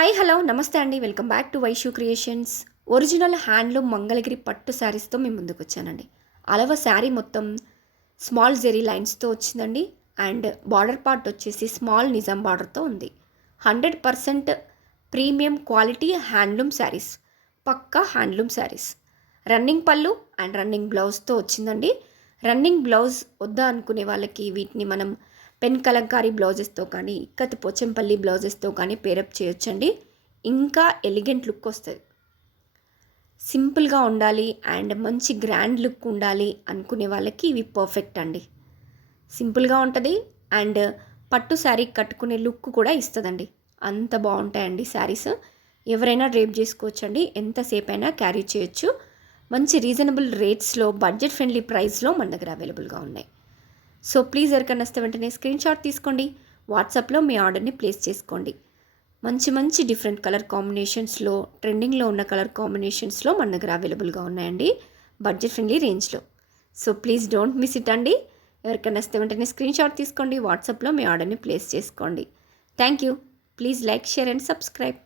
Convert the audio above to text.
Hi hello నమస్తే అండి. Welcome back to Vaishu creations. Original handloom Mangalagiri పట్టు శారీస్తో మేము ముందుకు వచ్చానండి. అలవ శారీ మొత్తం స్మాల్ జెరీ లైన్స్తో వచ్చిందండి. అండ్ బార్డర్ పార్ట్ వచ్చేసి స్మాల్ నిజాం బార్డర్తో ఉంది. 100% ప్రీమియం క్వాలిటీ హ్యాండ్లూమ్ శారీస్, పక్కా హ్యాండ్లూమ్ శారీస్. రన్నింగ్ పళ్ళు అండ్ రన్నింగ్ బ్లౌజ్తో వచ్చిందండి. రన్నింగ్ బ్లౌజ్ వద్దా అనుకునే వాళ్ళకి వీటిని మనం పెన్ కలంకారీ బ్లౌజెస్తో కానీ ఇక్కత్ పోచంపల్లి బ్లౌజెస్తో కానీ పేరప్ చేయొచ్చండి. ఇంకా ఎలిగెంట్ లుక్ వస్తుంది. సింపుల్గా ఉండాలి అండ్ మంచి గ్రాండ్ లుక్ ఉండాలి అనుకునే వాళ్ళకి ఇవి పర్ఫెక్ట్ అండి. సింపుల్గా ఉంటుంది అండ్ పట్టు శారీ కట్టుకునే లుక్ కూడా ఇస్తుందండి. అంత బాగుంటాయండి శారీస్. ఎవరైనా డ్రేప్ చేసుకోవచ్చండి. ఎంతసేపు అయినా క్యారీ చేయొచ్చు. మంచి రీజనబుల్ రేట్స్లో బడ్జెట్ ఫ్రెండ్లీ ప్రైస్లో మన దగ్గర అవైలబుల్గా ఉన్నాయి. సో ప్లీజ్ ఎవరికైనా వస్తే వెంటనే స్క్రీన్ షాట్ తీసుకోండి. వాట్సాప్లో మీ ఆర్డర్ని ప్లేస్ చేసుకోండి. మంచి మంచి డిఫరెంట్ కలర్ కాంబినేషన్స్లో, ట్రెండింగ్లో ఉన్న కలర్ కాంబినేషన్స్లో మన దగ్గర అవైలబుల్గా ఉన్నాయండి, బడ్జెట్ ఫ్రెండ్లీ రేంజ్లో. So please don't miss it అండి. ఎవరికైనా వస్తే వెంటనే స్క్రీన్ షాట్ తీసుకోండి. వాట్సాప్లో మీ ఆర్డర్ని ప్లేస్ చేసుకోండి. Thank you. Please like, share and subscribe.